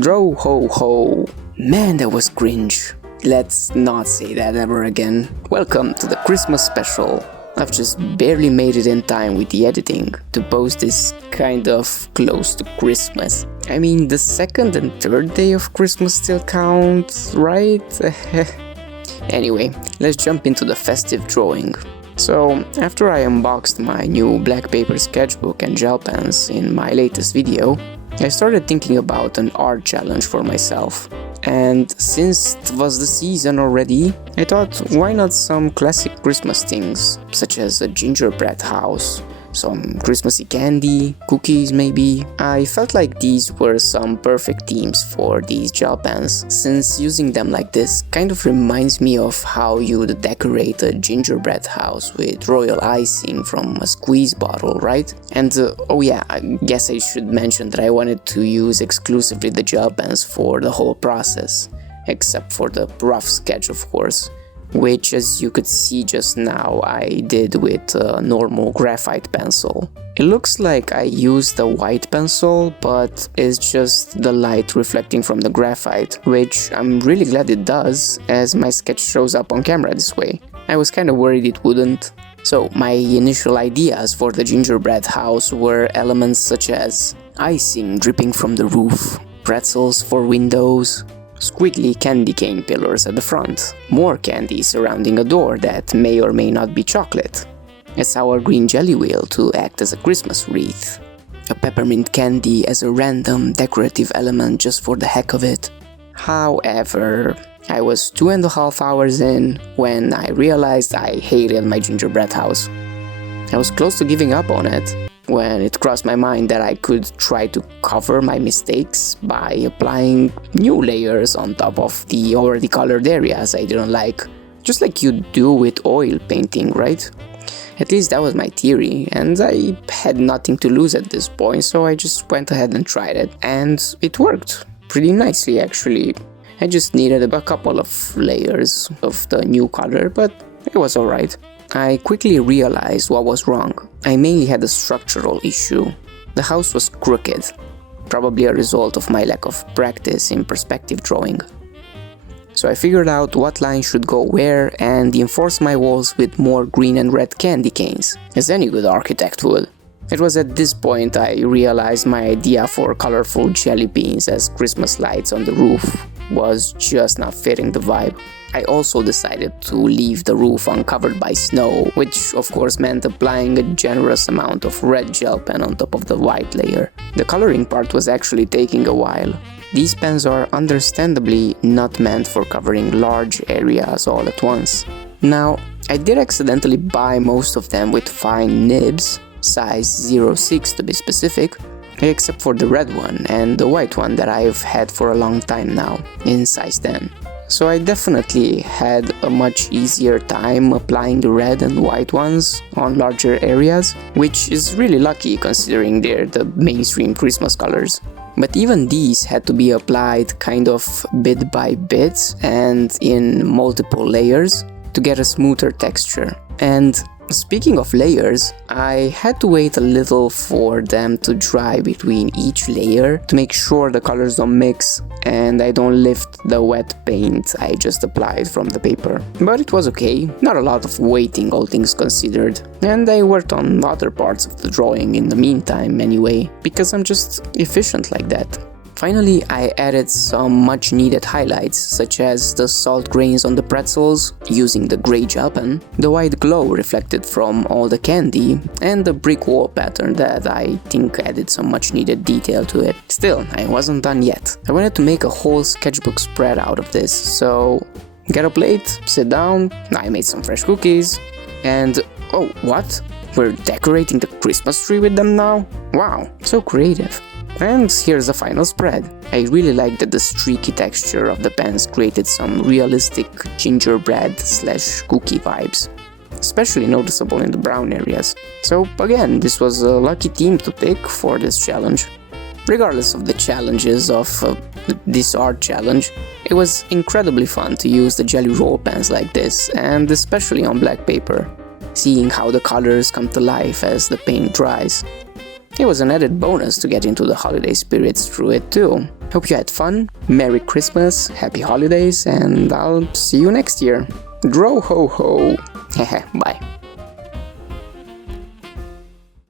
Dro ho ho. Man, that was cringe. Let's not say that ever again. Welcome to the Christmas special. I've just barely made it in time with the editing to post this kind of close to Christmas. I mean, the second and third day of Christmas still count, right? Anyway, let's jump into the festive drawing. So, after I unboxed my new black paper sketchbook and gel pens in my latest video, I started thinking about an art challenge for myself. And since it was the season already, I thought, why not some classic Christmas things, such as a gingerbread house, some Christmassy candy, cookies maybe. I felt like these were some perfect themes for these gel pens, since using them like this kind of reminds me of how you'd decorate a gingerbread house with royal icing from a squeeze bottle, right? And oh yeah, I guess I should mention that I wanted to use exclusively the gel pens for the whole process, except for the rough sketch of course, which as you could see just now I did with a normal graphite pencil. It looks like I used a white pencil, but it's just the light reflecting from the graphite, which I'm really glad it does, as my sketch shows up on camera this way. I was kinda worried it wouldn't. So my initial ideas for the gingerbread house were elements such as icing dripping from the roof, pretzels for windows, squiggly candy cane pillars at the front, more candy surrounding a door that may or may not be chocolate, a sour green jelly wheel to act as a Christmas wreath, a peppermint candy as a random decorative element just for the heck of it. However, I was 2.5 hours in when I realized I hated my gingerbread house. I was close to giving up on it, when it crossed my mind that I could try to cover my mistakes by applying new layers on top of the already colored areas I didn't like, just like you do with oil painting, right? At least that was my theory, and I had nothing to lose at this point, so I just went ahead and tried it, and it worked pretty nicely actually. I just needed a couple of layers of the new color, but it was alright. I quickly realized what was wrong. I mainly had a structural issue. The house was crooked, probably a result of my lack of practice in perspective drawing. So I figured out what lines should go where and reinforced my walls with more green and red candy canes, as any good architect would. It was at this point I realized my idea for colorful jelly beans as Christmas lights on the roof was just not fitting the vibe. I also decided to leave the roof uncovered by snow, which of course meant applying a generous amount of red gel pen on top of the white layer. The coloring part was actually taking a while. These pens are understandably not meant for covering large areas all at once. Now, I did accidentally buy most of them with fine nibs, size 06 to be specific, except for the red one and the white one that I've had for a long time now, in size 10. So I definitely had a much easier time applying the red and white ones on larger areas, which is really lucky considering they're the mainstream Christmas colors. But even these had to be applied kind of bit by bit and in multiple layers to get a smoother texture. And speaking of layers, I had to wait a little for them to dry between each layer to make sure the colors don't mix and I don't lift the wet paint I just applied from the paper. But it was okay, not a lot of waiting all things considered, and I worked on other parts of the drawing in the meantime anyway, because I'm just efficient like that. Finally, I added some much needed highlights, such as the salt grains on the pretzels using the grey gel pen, the white glow reflected from all the candy, and the brick wall pattern that I think added some much needed detail to it. Still, I wasn't done yet. I wanted to make a whole sketchbook spread out of this, so get a plate, sit down, I made some fresh cookies, and oh, what? We're decorating the Christmas tree with them now? Wow, so creative. And here's the final spread. I really liked that the streaky texture of the pens created some realistic gingerbread/cookie vibes, especially noticeable in the brown areas. So again, this was a lucky theme to pick for this challenge. Regardless of the challenges of this art challenge, it was incredibly fun to use the Gelly Roll Pens like this, and especially on black paper, seeing how the colors come to life as the paint dries. It was an added bonus to get into the holiday spirits through it too. Hope you had fun, Merry Christmas, Happy Holidays, and I'll see you next year. Dro ho ho! Bye.